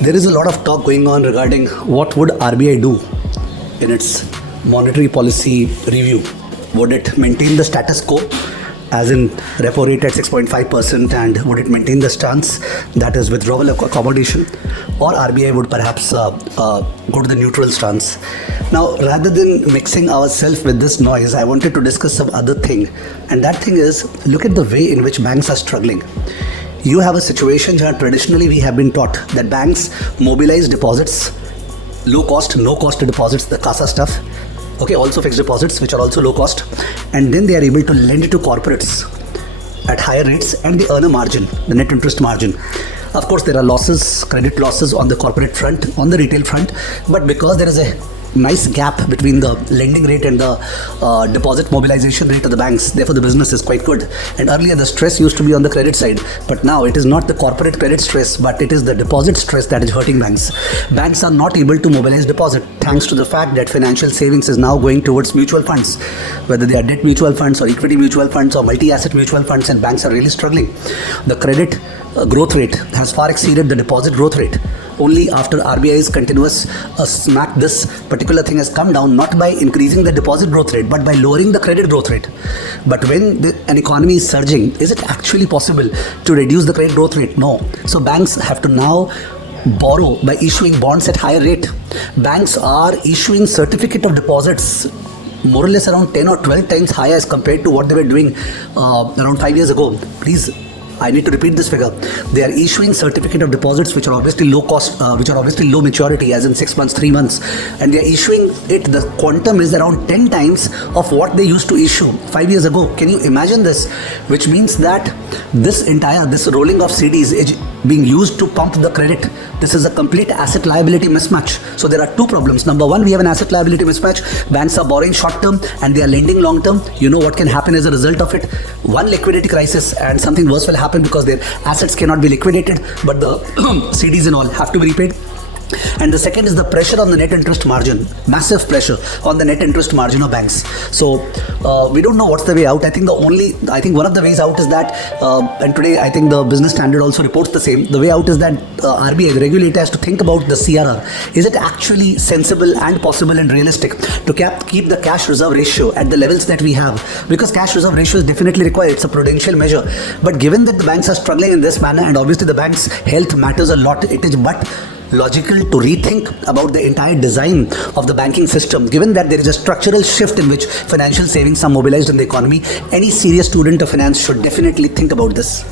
There is a lot of talk going on regarding what would RBI do in its monetary policy review. Would it maintain the status quo, as in repo rate at 6.5%, and would it maintain the stance, that is withdrawal accommodation, or RBI would perhaps go to the neutral stance? Now, rather than mixing ourselves with this noise, I wanted to discuss some other thing, and that thing is, look at the way in which banks are struggling. You have a situation where traditionally we have been taught that banks mobilize deposits, low cost, no cost deposits, the CASA stuff, okay, also fixed deposits which are also low cost, and then they are able to lend to corporates at higher rates and they earn a margin, the net interest margin. Of course, there are losses, credit losses on the corporate front, on the retail front, but because there is a nice gap between the lending rate and the deposit mobilization rate of the banks, therefore the business is quite good. And earlier the stress used to be on the credit side, but now it is not the corporate credit stress, but it is the deposit stress that is hurting banks. Banks are not able to mobilize deposit thanks to the fact that financial savings is now going towards mutual funds, whether they are debt mutual funds or equity mutual funds or multi-asset mutual funds, and banks are really struggling. The credit growth rate has far exceeded the deposit growth rate. Only after RBI's continuous smack, this particular thing has come down, not by increasing the deposit growth rate, but by lowering the credit growth rate. But when an economy is surging, is it actually possible to reduce the credit growth rate? No. So banks have to now borrow by issuing bonds at higher rate. Banks are issuing certificate of deposits more or less around 10 or 12 times higher as compared to what they were doing around 5 years ago. Please, I need to repeat this figure. They are issuing certificate of deposits which are obviously low cost, which are obviously low maturity, as in 6 months, 3 months, and they are issuing it. The quantum is around 10 times of what they used to issue 5 years ago. Can you imagine this? Which means that this rolling of CDs is being used to pump the credit. This is a complete asset liability mismatch. So there are two problems. Number one, we have an asset liability mismatch. Banks are borrowing short term and they are lending long term. You know what can happen as a result of it? One liquidity crisis and something worse will happen because their assets cannot be liquidated, but the CDs and all have to be repaid. And the second is the pressure on the net interest margin, massive pressure on the net interest margin of banks. So we don't know what's the way out. I think one of the ways out is that, and today I think the Business Standard also reports the same, the way out is that RBI, the regulator, has to think about the CRR. Is it actually sensible and possible and realistic to keep the cash reserve ratio at the levels that we have? Because cash reserve ratio is definitely required. It's a prudential measure. But given that the banks are struggling in this manner, and obviously the bank's health matters a lot, it is but logical to rethink about the entire design of the banking system, given that there is a structural shift in which financial savings are mobilized in the economy. Any serious student of finance should definitely think about this.